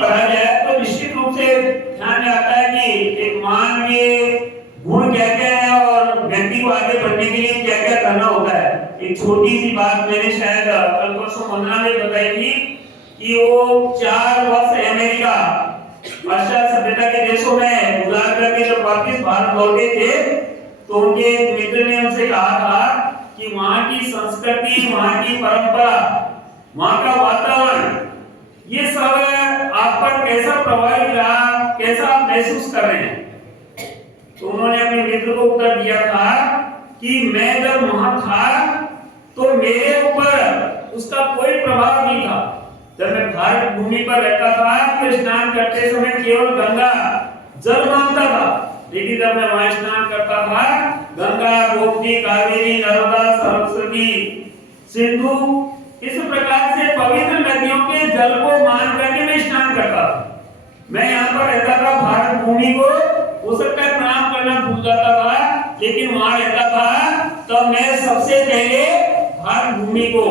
पढ़ा जाए तो निश्चित रूप से ध्यान में आता है कि एक मानवीय गुण क्या क्या है और व्यक्ति को आगे बढ़ने के लिए क्या क्या करना होता है। एक छोटी सी बात मैंने शायद कल परसों 15 में बताई थी कि वो 4 वर्ष अमेरिका पाश्चात्य सभ्यता के देशों में गुजार करके जब वापस भारत लौटे थे तो उनके मित्र ने उनसे कहा था कि वहां की संस्कृति, वहां की परंपरा, वहां का वातावरण, ये सब आप पर कैसा प्रभावित रहा, कैसा आप महसूस कर रहे हैं। तो उन्होंने अपने मित्र को उत्तर दिया था कि मैं जब वहां था तो मेरे ऊपर उसका कोई प्रभाव नहीं था। जब मैं भारत भूमि पर रहता था तो स्नान करते समय केवल गंगा जल मानता था, लेकिन जब मैं वहां स्नान करता था गंगा, गोमती, कावेरी, नर्मदा, सरस्वती, सिंधु, इस प्रकार से पवित्र नदियों के जल को मान करके मैं स्नान करता था। मैं यहाँ पर रहता था भारत भूमि को हो सकता है प्रणाम करना भूल जाता था, लेकिन वहां रहता था तो मैं सबसे पहले भारत भूमि को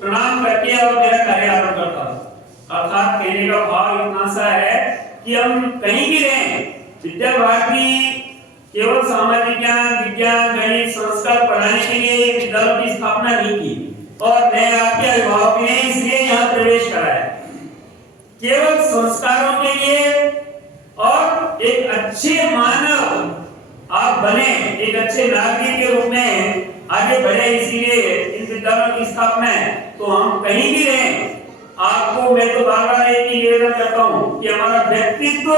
प्रणाम करके और मेरा कार्य आरंभ करता था। अर्थात कहने का भाव इतना सा है कि हम कहीं भी रहें, विद्या भारती केवल सामाजिक ज्ञान, विज्ञान, गणित, संस्कार पढ़ाने के लिए विद्यालयों की स्थापना नहीं की और मैं आपके अभिभावक ने इसलिए यहाँ प्रवेश कराया केवल संस्कारों के लिए और एक अच्छे मानव आप बने, एक अच्छे नागरिक के रूप में आगे बढ़े, इसीलिए इन विद्यालयों की स्थापना है। तो हम कहीं भी रहें, आपको मैं तो बार-बार एक ही निवेदन करता हूँ कि हमारा व्यक्तित्व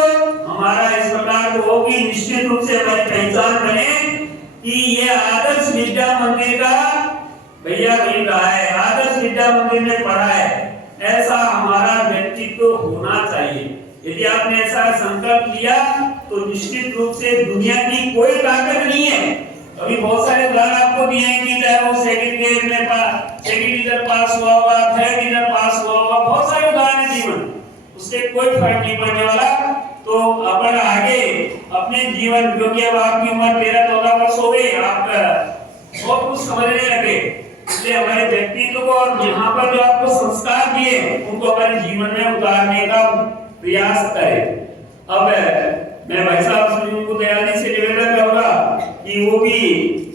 हमारा इस प्रकार को होगी, निश्चित रूप से हमारी पहचान बने कि ये आदर्श विद्या मंदिर का भैया बन रहा है, आदर्श विद्या मंदिर में पढ़ा है, ऐसा हमारा व्यक्तित्व होना चाहिए। यदि आपने ऐसा संकल्प लिया तो निश्चित रूप से दुनिया की कोई ताकत नहीं है। अभी बहुत सारे उदाहरण आपको दिए हैं कि चाहे वो सेकंड डिवीजन पास हुआ होगा, थर्ड डिवीजन पास हुआ होगा, बहुत सारे उदाहरण हैं जीवन, उससे कोई फर्क नहीं पड़ने वाला। तो अपन आगे अपने जीवन, क्योंकि अब आपकी उम्र 13-14 वर्ष हो गई, आप बहुत कुछ समझने लगे, इसलिए हमारे व्यक्तित्व को और यहाँ पर जो आपको संस्कार दिए उनको हमारे जीवन में उतारने का प्रयास करें। अब मैं भाई साहब को दयानी से निवेदन करूंगा कि वो भी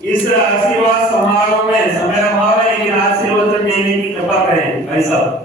इस आशीर्वाद समारोह में समय अभाव है, लेकिन आशीर्वाद देने की कृपा करें भाई साहब।